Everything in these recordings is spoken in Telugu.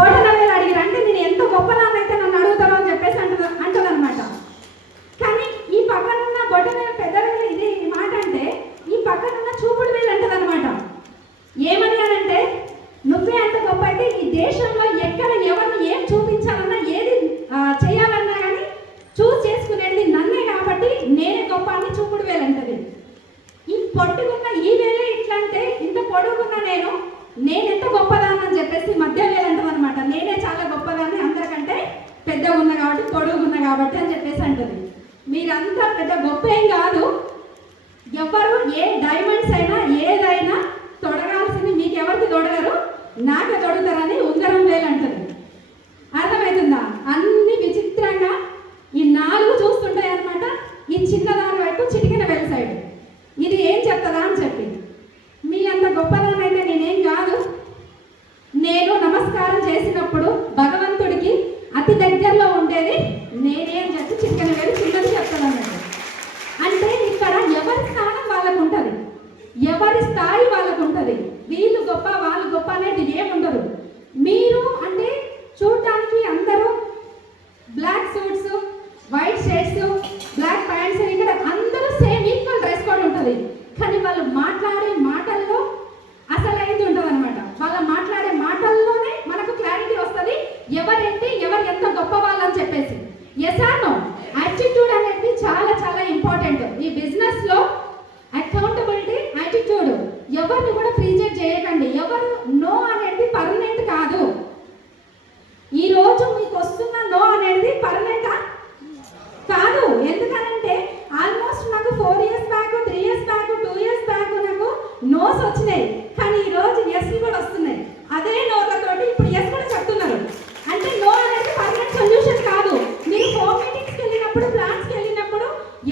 బొటనవేలు అడిగారు. అంటే నేను ఎంత గొప్పదానైతే నన్ను అడుగుతారో అని చెప్పేసి అంటదనమాట. కానీ ఈ పక్కనున్న బొటనవేలు పెద్దవేలు ఇది ఈ మాట అంటే ఈ పక్కనున్న చూపుడు వేలు అంటదనమాట. ఏమని అంటే నువ్వే అంత గొప్ప అయితే ఈ దేశంలో ఎక్కడ ఎవరిని ఏం చూపించాలన్నా ఏది చేయాలన్నా కానీ చూస్ చేసుకునేది నన్నే కాబట్టి నేనే గొప్ప అని చూపుడు వేలు అంటది. ఈ పొట్టుకున్న ఈ వేలే ఇట్లా అంటే ఇంత పొడుగున్న నేనెంత గొప్పదానని చెప్పేసి మధ్య వేలు అంటదనమాట. నేనే చాలా గొప్పదాన్ని, అందరికంటే పెద్దగా ఉన్నా కాబట్టి పొడుగున్నా కాబట్టి అని చెప్పేసి అంటది. మీరంతా పెద్ద గొప్ప ఏం కాదు. ఎవరు ఏ డైమండ్స్ అయినా ఏదైనా తొడగాల్సింది మీకు ఎవరికి తొడగరు, నాకే తొడుగుతారని ఉంగరం వేలు అంటది. అర్థమవుతుందా? అన్ని విచిత్రంగా ఈ 4 చూస్తుంటాయి అనమాట. ఈ చిన్నదాని వైపు చిటికెన వేలు సైడ్ ఇది ఏం చెప్తుందా అని చెప్పి మీ అంత గొప్పదానైతే నేనేం కాదు. నేను నమస్కారం చేసినప్పుడు భగవంతుడికి అతి దగ్గరలో ఉండేది నేనే అని చెప్పి చిటికెన వేలు చిన్నది చెప్తానన్నట్టు. అంటే ఇక్కడ ఎవరి స్థానం వాళ్ళకు ఉంటుంది, ఎవరి స్థాయి వాళ్ళకు ఉంటుంది. వీళ్ళు గొప్ప వాళ్ళు గొప్ప అనేది ఏముండదు. మీరు అంటే చూడటానికి అందరూ black suits, white shirts, black pants, ఇక్కడ అందరూ సేమ్ ఈక్వల్ డ్రెస్ కోడ్ ఉంటుంది. కానీ వాళ్ళు మాట్లాడే మాటల్లో అసలైంది ఉంటుంది అనమాట. వాళ్ళ మాట్లాడే మాటల్లోనే మనకు క్లారిటీ వస్తుంది ఎవరేంటి, ఎవరు ఎంత గొప్ప వాళ్ళు అని చెప్పేసి. Yes or no? యాటిట్యూడ్ అనేది చాలా చాలా ఇంపార్టెంట్ ఈ బిజినెస్ లో. Accountability, attitude. ఎవరిని కూడా ప్రీజెక్ట్ చేయకండి. ఎవరు నో అనేది పర్మనెంట్ కాదు. ఈ రోజు మీకు వస్తున్న నో అనేది పర్మనెంటా కాదు. ఎందుకనంటే ఆల్మోస్ట్ నాకు 4 years back, 3 years back, 2 years back నాకు నోస్ వచ్చినాయి. కానీ ఈ రోజు ఎస్ కూడా వస్తున్నాయి. అదే నోట్లతోటి ఇప్పుడు ఎస్ కూడా చెప్తున్నారు. అంటే నో అనేది పర్మనెంట్ సొల్యూషన్ కాదు. మీరు హోమ్ మీటింగ్స్కి వెళ్ళినప్పుడు, ప్లాన్స్కి వెళ్ళినప్పుడు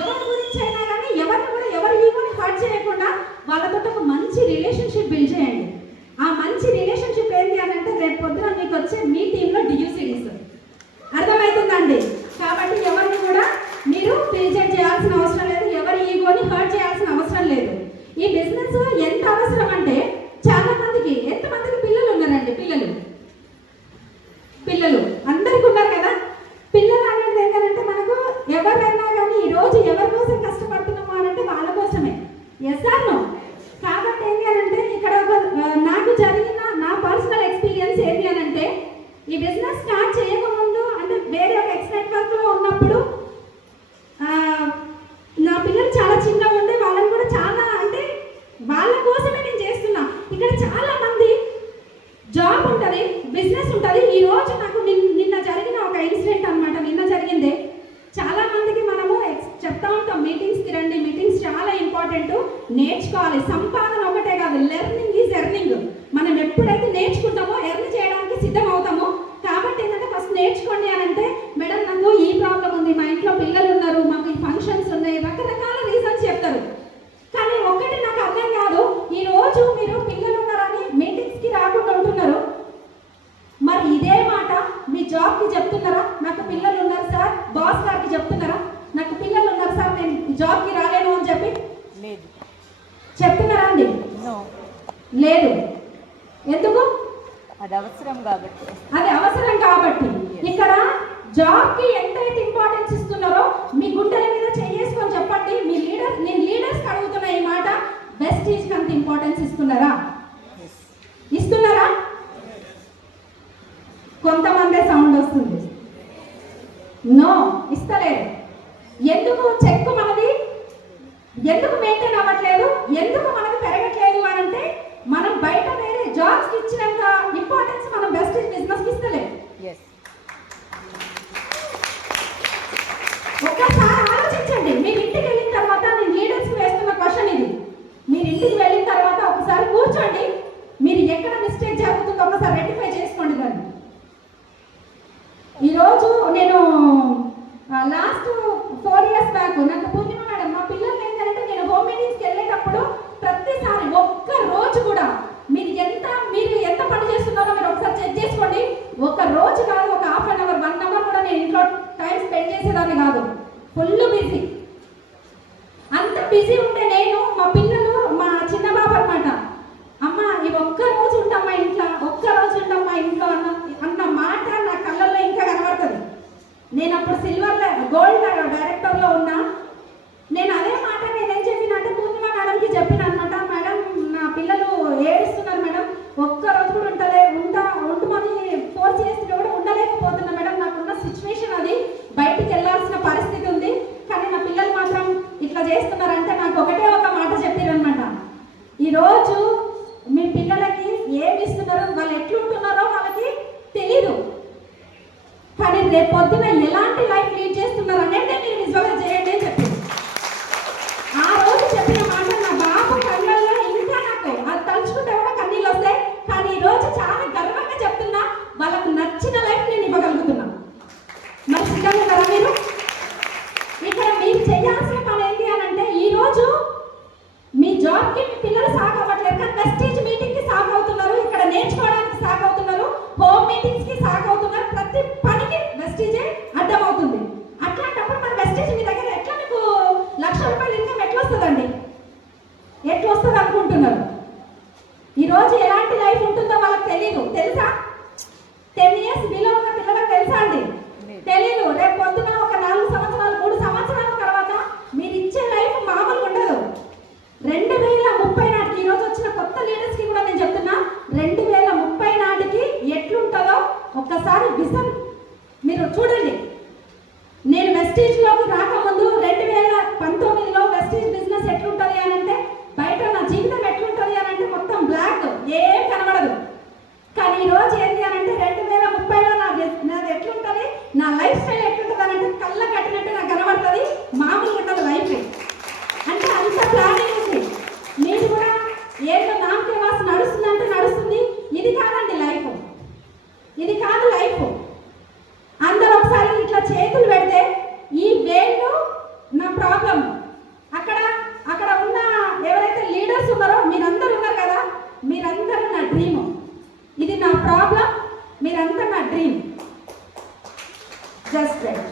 ఎవరి గురించి అయినా కానీ ఎవరిని కూడా ఎవరి ఈగోని హర్ట్ చేయకుండా వాళ్ళతో ఒక మంచి రిలేషన్షిప్ బిల్డ్ చేయండి. ఆ మంచి రిలేషన్షిప్ ఏంటి అని అంటే రేపు పొద్దున మీకు వచ్చే మీ టీంలో డియూసిడీస్. అర్థమవుతుందండి? కాబట్టి ఎవరిని కూడా మీరు ప్రిజెంట్ చేయాల్సిన అవసరం లేదు, ఎవరి ఈగోని హర్ట్ చేయాల్సిన అవసరం లేదు. ఈ బిజినెస్ ఎంత అవసరం అంటే చాలా మందికి, ఎంతమందికి పిల్లలు ఉన్నారండి? పిల్లలు అందరికీ ఉన్నారు కదా. పిల్లలు అనేది ఏంటంటే మనకు ఎవరైనా కానీ ఈరోజు ఎవరి కోసం కష్టపడుతున్నామో అని అంటే వాళ్ళ కోసమే. Yes or no? కాబట్టి ఏంటి అని అంటే ఇక్కడ నాకు జరిగిన నా పర్సనల్ ఎక్స్పీరియన్స్ ఏంటి అని అంటే ఈ బిజినెస్ స్టార్ట్ చేయకముందు అంటే వేరే ఒక ఎక్స్ నెట్వర్క్లో ఉన్నప్పుడు నా పిల్లలు చాలా చిన్నగా ఉంటే వాళ్ళని కూడా చాలా అంటే వాళ్ళ కోసమే నేను చేస్తున్నా. ఇక్కడ చాలా మంది జాబ్ ఉంటుంది, బిజినెస్ ఉంటుంది. ఈ రోజు నాకు నిన్న జరిగిన ఒక ఇన్సిడెంట్ అనమాట. నిన్న జరిగిందే. చాలా మందికి మనము చెప్తా ఉంటాం మీటింగ్స్కి రండి, మీటింగ్స్ చాలా ఇంపార్టెంట్, నేర్చుకోవాలి. సంపాదన ఒకటే కాదు, లెర్నింగ్ ఈజ్ ఎర్నింగ్. మనం ఎప్పుడైతే నేర్చుకుంటామో ఎర్న్ చేయడానికి సిద్ధం అవుతామో. కాబట్టి ఏంటంటే ఫస్ట్ నేర్చుకోండి అని అంటే మేడం నాకు ఈ ప్రాబ్లం ఉంది, మా ఇంట్లో పిల్లలు ఉన్నారు, మాకు ఈ ఫంక్షన్స్ ఉన్నాయి, రకరకాల రీజన్స్ చెప్తారు. కానీ ఒక్కటి నాకు అర్థం కాదు, ఈ రోజు మీరు పిల్లలు ఉన్నారని మీటింగ్స్కి రాకుండా ఉంటున్నారు. మరి ఇదే మాట మీ జాబ్కి చెప్తున్నారా? నాకు పిల్లలు ఉన్నారు సార్, బాస్ గారికి చెప్తున్నారా నాకు పిల్లలు ఉన్నారు సార్ నేను జాబ్కి రాలేను అని చెప్పి చెప్తున్నారా అండి? లేదు. ఎందుకు? అది అవసరం కాబట్టి. అది అవసరం కాబట్టి. ఇక్కడ జాబ్కి ఎంతైతే ఇంపార్టెన్స్ ఇస్తున్నారో మీ గుండెల మీద చేసుకొని చెప్పండి. మీ లీడర్, నేను లీడర్స్కి అడుగుతున్నా ఈ మాట, బెస్టీజ్కి అంత ఇంపార్టెన్స్ ఇస్తున్నారా? ఇస్తున్నారా? కొంతమందే సౌండ్ వస్తుంది. నో, ఇస్తలేదు. ఎందుకు? చెక్కు మనది ఎందుకు మెయింటైన్ అవ్వట్లేదు, ఎందుకు మనది పెరగట్లేదు అని అంటే మనం బయట వేరే జాబ్స్కి ఇచ్చినంత ఇంపార్టెన్స్ మనం బెస్టీజ్ బిజినెస్కి ఇస్తలేదు. ఒక్కసారి ఆలోచించండి. మీరు ఇంటికి వెళ్ళిన తర్వాత నేను లీడర్స్కి వేస్తున్న క్వశ్చన్ ఇది. మీరు ఇంటికి వెళ్ళిన తర్వాత ఒకసారి కూర్చోండి, మీరు ఎక్కడ మిస్టేక్ జరుగుతుందో ఒకసారి రెక్టిఫై చేసుకోండి దాన్ని. ఈరోజు నేను లాస్ట్ 4 years బ్యాక్ నాకు పూర్ణిమ మేడం మా పిల్లలు ఏంటంటే నేను హోమ్ మీటింగ్స్కి వెళ్ళేటప్పుడు ప్రతిసారి ఒక్క రోజు కూడా మీరు ఎంత పని చేస్తున్నారో మీరు ఒకసారి చెక్ చేసుకోండి. ఒక రోజు కాదు, ఒక ½ an hour 1 hour కూడా నేను ఇంట్లో టైం స్పెండ్ చేసేదాన్ని కాదు. Full busy. అంత బిజీ ఉంటే నేను మా పిల్లలు, మా చిన్న బాబు అనమాట, అమ్మ ఇవి ఒక్క రోజు ఉంటామ్మా ఇంట్లో, ఒక్క రోజు ఉంటామ్మా ఇంట్లో అన్న రేపు పొద్దున ఎలాంటి లైఫ్ లీడ్ చేస్తున్నారు అనేది మీరు విజువలైజ్ చేయండి అని చెప్పింది. ఆ రోజు చెప్పిన మాట నా బాబు కళ్ళల్లో ఇంకా నాకు అది తలుచుకుంటే కూడా కన్నీళ్ళు వస్తాయి. కానీ ఈ రోజు చాలా గర్వంగా చెప్తున్నా, వాళ్ళకు నచ్చిన లైఫ్ నేను ఇవ్వగలుగుతున్నా. మరి సిద్ధంగా ఉన్నారా మీరు? ఇక్కడ మీరు చేయాల్సిన పని ఏంటి అని అంటే, ఈ రోజు మీ జాబ్కి మీ పిల్లలు సాగు అవ్వట్లేదు, కానీ వెస్టేజ్ మీటింగ్కి సాగు అవుతున్నారు, ఇక్కడ నేర్చుకోవడానికి సాగు అవుతున్నారు, హోమ్ మీటింగ్స్కి సాగు అవుతున్నారు. ప్రతి పనికి వెస్టేజే అర్థమవుతుంది. అట్లాంటప్పుడు మన వెస్టేజ్ మీ దగ్గర ఎట్లా మీకు ₹1,00,000 ఇన్కమ్ ఎట్లా వస్తుందండి? ఎట్లా వస్తుంది అనుకుంటున్నారు? ఈరోజు ఎలాంటి లైఫ్ ఉంటుందో వాళ్ళకి తెలియదు. తెలుసా? 10 years బిలో ఉన్న పిల్లలకు తెలుసా అండి? తెలీదు. రేపు పొద్దున ఒక 4 సంవత్సరాలు 3 సంవత్సరాల తర్వాత మీరు ఇచ్చే లైఫ్ మామూలుగా ఉండదు. 2030 నాటికి, ఈరోజు వచ్చిన కొత్త లీడర్స్కి కూడా నేను చెప్తున్నా, 2030 నాటికి ఎట్లుంటుందో ఒక్కసారి విజన్ మీరు చూడండి. నేను వెస్టీజ్లోకి రాకముందు 2019లో వెస్టీజ్ బిజినెస్ ఎట్లుంటుంది అని అంటే, బయట నా జీవితం ఎట్లుంటుంది అని అంటే మొత్తం బ్లాక్, ఏం కనబడదు. కానీ ఈరోజు ఏంటి అని అంటే 2030లో నాది ఎట్లుంటుంది, నా లైఫ్ స్టైల్ ఎట్లుంటుంది అని అంటే కళ్ళ కట్టినట్టు నాకు కనబడుతుంది. మామూలుగా ఉంటుంది లైఫ్ అంటే అంత ప్లానింగ్ ఉంది. మీరు కూడా ఏదో నామకే వాసి నడుస్తుందంటే నడుస్తుంది. ఇది కాదండి లైఫ్, ఇది కాదు లైఫ్. అందరూ ఒకసారి ఇట్లా చేతులు పెడితే ఈ వేళ్ళు నా ప్రాబ్లం. అక్కడ ఉన్న ఎవరైతే లీడర్స్ ఉన్నారో మీరందరూ ఉన్నారు కదా, మీరందరూ నా డ్రీమ్. ఇది నా ప్రాబ్లం, మీరంతా నా డ్రీమ్. Just right.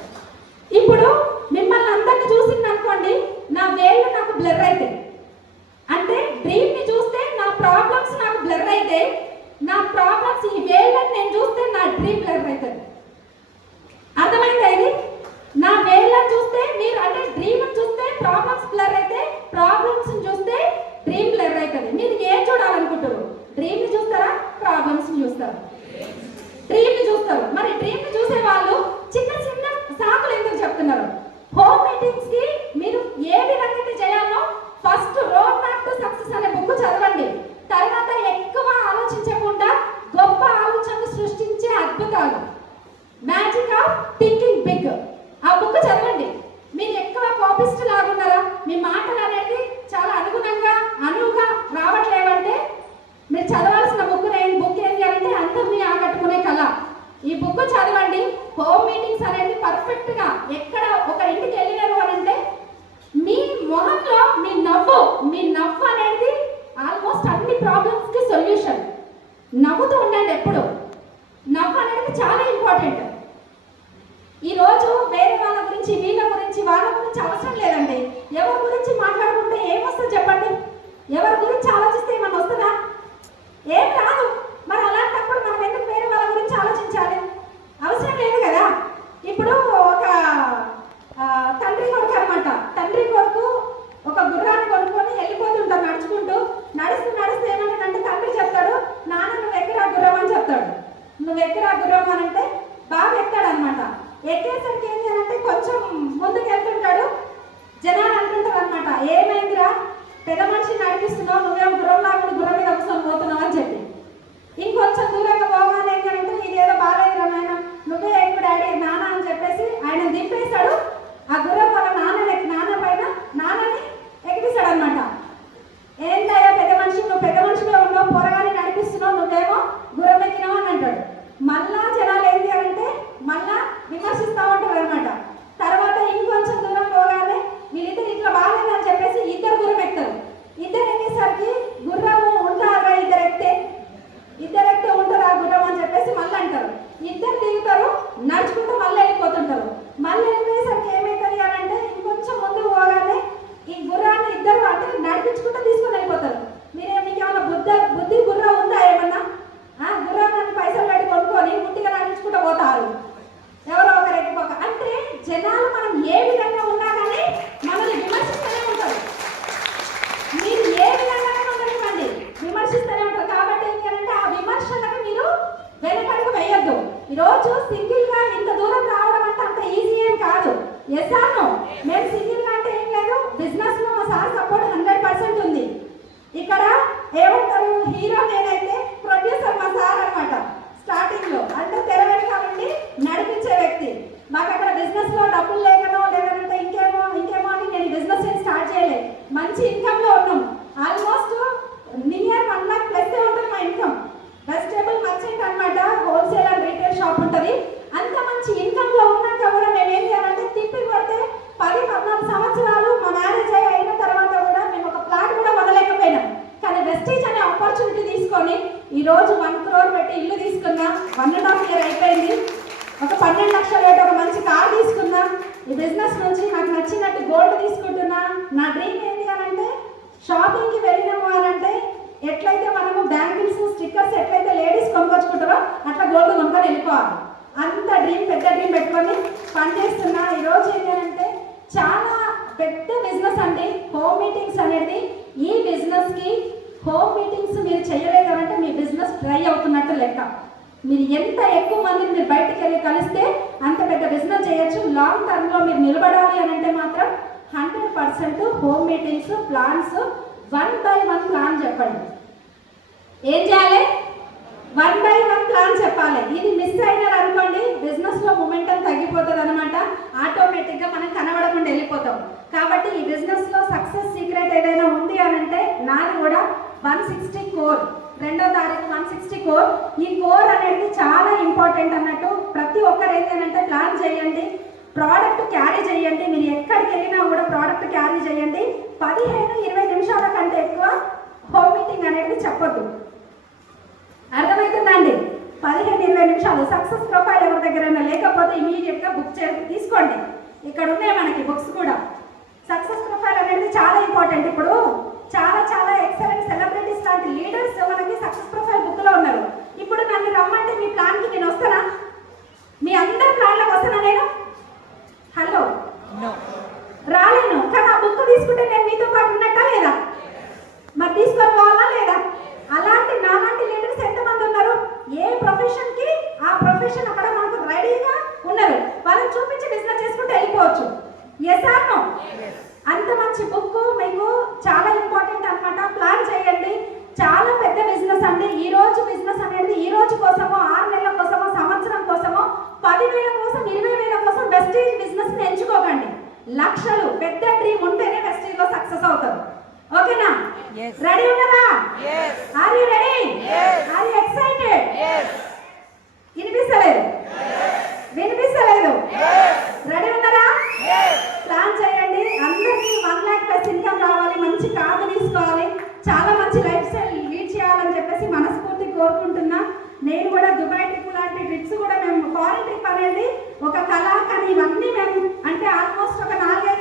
ఇప్పుడు మిమ్మల్ని అందరిని చూసింది అనుకోండి, నా వేళ్ళు నాకు బ్లర్ అయితే, అంటే డ్రీమ్ని చూస్తే నా ప్రాబ్లమ్స్ నాకు బ్లర్ అయితే, నా ప్రాబ్లమ్స్ ఈ వేళ్ళని నేను చూస్తే నా డ్రీమ్ బ్లర్ అవుతుంది. అర్థమైందా ఇది? నా వేళ్ళని చూస్తే మీరు అంటే డ్రీమ్ చూస్తే ప్రాబ్లమ్స్ బ్లర్ అయితే, ప్రాబ్లమ్స్ చూస్తే డ్రీమ్ బ్లర్ అవుతుంది. మీరు ఏం చూడాలనుకుంటారు? డ్రీమ్ని చూస్తారా, ప్రాబ్లమ్స్ని చూస్తారా? డ్రీమ్ని చూస్తారు. మరి డ్రీమ్ని చూసే వాళ్ళు చిన్న చిన్న సాకులు ఎందుకు చెప్తున్నారు? హోమ్ మీటింగ్స్కి మీరు ఏ విధంగా అయితే చేయాలో first road map to success అనే బుక్ చదవండి. తర్వాత ఎక్కువ ఆలోచించకుండా గొప్ప ఆలోచనలు సృష్టించే అద్భుతాలు, మ్యాజిక్ ఆఫ్ థింకింగ్ బిగ్, ఆ బుక్ చదవండి. మీరు ఎక్కువ కోపిస్ట్ లాగున్నారా, మీ మాటలు అనేది చాలా అనువుగా రావట్లేవంటే మీరు చదవాల్సిన బుక్ ఏంటి అంటే అందరినీ ఆకట్టుకునే కళ. ఈ బుక్ చదవండి. హోమ్ మీటింగ్స్ అనేది పర్ఫెక్ట్గా ఎక్కడ ఒక ఇంటికి వెళ్ళినారు అని అంటే మీ మొహంలో మీ నవ్వు అనేది ఆల్మోస్ట్ అన్ని ప్రాబ్లమ్స్కి సొల్యూషన్. నవ్వుతూ ఉండండి ఎప్పుడు. నవ్వు అనేది చాలా ఇంపార్టెంట్. ఈరోజు వేరే వాళ్ళ గురించి, వీళ్ళ గురించి, వాళ్ళ గురించి అవసరం లేదండి. ఎవరి గురించి మాట్లాడుకుంటే ఏమొస్తుంది చెప్పండి? ఎవరి గురించి ఆలోచిస్తే ఏమన్నా వస్తుందా? ఏం రాదు. మరి అలాంటప్పుడు మనం ఎందుకు వేరే వాళ్ళ గురించి ఆలోచించాలి? అవసరం లేదు కదా. ఇప్పుడు ఒక తండ్రి కొడుకు అనమాట. తండ్రి కొడుకు ఒక గుర్రాన్ని కొనుక్కొని వెళ్ళిపోతుంటారు నడుచుకుంటూ. నడుస్తూ ఏమంటాడంటే తండ్రి చెప్తాడు, నాన్న నువ్వు ఎక్కరా గుర్రం అని చెప్తాడు. నువ్వు ఎక్కరా గుర్రం అని అంటే బాగా ఎక్కాడు అనమాట. ఎక్కేసరికి ఏంటి అని అంటే కొంచెం ముందుకు వెళ్తుంటాడు. జనాలు అంటుంటారు అనమాట, ఏమైందిరా పెద్ద మనిషిని నడిపిస్తున్నావు, నువ్వేమో గుర్రం లాగా గుర్రం మీద కూర్చొని పోతున్నావు అని చెప్పి. ఇంకొంచెం దూరంగా పోగానే ఏంటంటే ఇదేదో బాగాలేదురా నాయన, నువ్వే ఎక్కువ డాడీ నాన్న అని చెప్పేసి ఆయన దింపేశాడు. ఆ గుర్రం వాళ్ళ నాన్న పైన నాన్నని ఎక్కిపిస్తాడు అనమాట. ఏంటయ్యా పెద్ద మనిషి, నువ్వు పెద్ద మనిషిగా ఉన్నావు, పొరగానే నడిపిస్తున్నావు, నువ్వేమో గుర్రం ఎక్కినావు అని అంటాడు. మళ్ళా జనాలు ఏంటి అంటే మళ్ళా విమర్శిస్తూ ఉంటారు అనమాట. తర్వాత ఇంకొంచెం దూరం పోగానే వీళ్ళిద్దరు ఇట్లా బాగాలేదని చెప్పేసి ఇద్దరు గుర్రం ఎక్కుతారు. ఇద్దరు ఎక్కేసరికి గుర్రం ఉంటారా, ఇద్దరు ఎక్కితే ఉంటారు ఆ గుర్రం అని చెప్పేసి మళ్ళీ అంటారు. ఇద్దరు దిగుతారు, నడుచుకుంటూ మళ్ళీ వెళ్ళిపోతుంటారు. మళ్ళీ వెళ్ళిపోయేసరికి ఏమవుతుంది అని అంటే ఇంకొంచెం ముందుకు పోగానే ఈ గుర్రాన్ని ఇద్దరు అంటే నడిపించుకుంటూ తీసుకొని వెళ్ళిపోతారు. మీకేమైనా బుద్ధి గుర్రం ఉందా? ఏమన్నా గుర్రాన్ని పైసలు పెట్టి కొనుక్కొని ముట్టిగా నడిపించుకుంటూ పోతారు ఎవరో ఒకరు ఎక్కిపోక. అంటే జనాలు మనం ఏ విధంగా ఉన్నా కానీ మనల్ని విమర్శిస్తూనే ఉంటారు. మీరు ఏ విధంగా ఉండనివ్వండి, విమర్శిస్తూనే ఉంటారు. కాబట్టి ఏంటి అంటే ఆ విమర్శలకు మీరు వెనకడుగు వేయొద్దు. ఈరోజు సింగిల్గా ఇంత దూరం రావడం అంటే అంత ఈజీ ఏం కాదు. Yes or no? మేము సింగిల్గా అంటే ఏం లేదు, బిజినెస్లో మా సార్ సపోర్ట్ 100% ఉంది. ఇక్కడ ఏమంటారు, హీరో నేనైతే ప్రొడ్యూసర్ మా సార్ అనమాట. స్టార్టింగ్లో అంటే తెర వెనకాల నుండి నడిపించే వ్యక్తి. 1.5 year అయిపోయింది. ఒక 12 లక్షలు పెట్టి ఒక మంచి కార్ తీసుకున్నా. ఈ బిజినెస్ నుంచి నాకు నచ్చినట్టు గోల్డ్ తీసుకుంటున్నా. నా డ్రీమ్ ఏంటి అని అంటే షాపింగ్కి వెళ్ళినాము అని అంటే ఎట్లయితే మనము బ్యాంగిల్స్ స్టిక్కర్స్ ఎట్లయితే లేడీస్ కొనుక్కొచ్చుకుంటారో అట్లా గోల్డ్ కొనుక్కొని వెళ్ళిపోవాలి. అంత డ్రీమ్, పెద్ద డ్రీమ్ పెట్టుకొని పనిచేస్తున్నా. ఈరోజు ఏంటంటే చాలా పెద్ద బిజినెస్ అండి హోమ్ మీటింగ్స్ అనేది. ఈ బిజినెస్కి హోమ్ మీటింగ్స్ మీరు చేయలేదంటే మీ బిజినెస్ ట్రై అవుతున్నట్టు లెక్క. మీరు ఎంత ఎక్కువ మందిని మీరు బయటికి వెళ్ళి కలిస్తే అంత పెద్ద బిజినెస్ చేయొచ్చు. లాంగ్ టర్మ్లో మీరు నిలబడాలి అని అంటే మాత్రం 100% home meetings plans 1 by 1 plan చెప్పండి. ఏం చేయాలి? 1 by 1 ప్లాన్ చెప్పాలి. ఇది మిస్ అయినారు అనుకోండి బిజినెస్లో మొమెంటం తగ్గిపోతుంది అనమాట. ఆటోమేటిక్గా మనం కనబడకుండా వెళ్ళిపోతాం. కాబట్టి ఈ బిజినెస్లో సక్సెస్ సీక్రెట్ ఏదైనా ఉంది అని అంటే నాది కూడా 160 కోర్. 2వ తారీఖు 160 కోర్. ఈ కోర్ అనేది చాలా ఇంపార్టెంట్ అన్నట్టు. ప్రతి ఒక్కరు ఏంటంటే ప్లాన్ చేయండి, ప్రోడక్ట్ క్యారీ చేయండి. మీరు ఎక్కడికి వెళ్ళినా కూడా ప్రోడక్ట్ క్యారీ చేయండి. 15-20 నిమిషాల కంటే ఎక్కువ హోమ్ మీటింగ్ అనేది చెప్పొద్దు. అర్థమవుతుందండి? 15-20 నిమిషాలు. సక్సెస్ ప్రొఫైల్ ఎవరి దగ్గరైనా లేకపోతే ఇమీడియట్గా బుక్ తీసుకోండి. ఇక్కడ ఉన్నాయి మనకి బుక్స్ కూడా. సక్సెస్ ప్రొఫైల్ అనేది చాలా ఇంపార్టెంట్. ఇప్పుడు చాలా చాలా ఎక్సలెంట్ సెలబ్రిటీస్ లాంటి లీడర్స్ మనకి సక్సెస్ ప్రొఫైల్ బుక్లో ఉన్నారు. ఇప్పుడు నన్ను రమ్మంటే మీ ప్లాన్కి నేను వస్తానా? మీ అందరి ప్లాన్లకు వస్తానా నేను? హలో, రాలేను. కానీ ఆ బుక్ తీసుకుంటే నేను మీతో పాటు ఉన్నట్టా లేదా? మరి తీసుకొని పోవాలా లేదా? అలాంటి నాలాంటి లీడర్స్ ఎంతమంది ఉన్నారు? ఏ ప్రొఫెషన్కి ఆ ప్రొఫెషన్ అక్కడ మనకు రెడీగా ఉన్నారు. వాళ్ళని చూపించి బిజినెస్ చేసుకుంటూ వెళ్ళిపోవచ్చు. Yes or no? అంత మంచి బుక్ మీకు చాలా ఇంపార్టెంట్ అనమాట. ప్లాన్ చేయండి. చాలా పెద్ద బిజినెస్ అండి. ఈ రోజు బిజినెస్ అనేది ఈ రోజు కోసమో 6 నెలల కోసమో సంవత్సరం కోసమో 10,000 కోసం 20,000 కోసం వెస్టీజ్ బిజినెస్ ని ఎంచుకోకండి. లక్షలు పెద్ద డ్రీమ్ ఉంటేనే వెస్టీజ్ లో సక్సెస్ అవుతారు. ఓకేనా? రెడీ ఉన్నారా? Are you ready? Are you excited? వినిపిస్తలేదు? వినిపిస్తలేదు? రెడీ ఉన్నారా? ప్లాన్ చేయండి. అందరికీ 1 lakh ప్లస్ ఇన్కమ్ రావాలి. మంచి కారు తీసుకోవాలి. చాలా మంచి లైఫ్ స్టైల్ లీడ్ చేయాలని చెప్పేసి మనస్ఫూర్తి కోరుకుంటున్నా. నేను కూడా దుబాయ్ ట్రిప్ లాంటి ట్రిప్స్ కూడా మేము ఫారెన్ ట్రిప్ అనేది ఒక కళ. కానీ ఇవన్నీ మేము అంటే ఆల్మోస్ట్ ఒక 4-5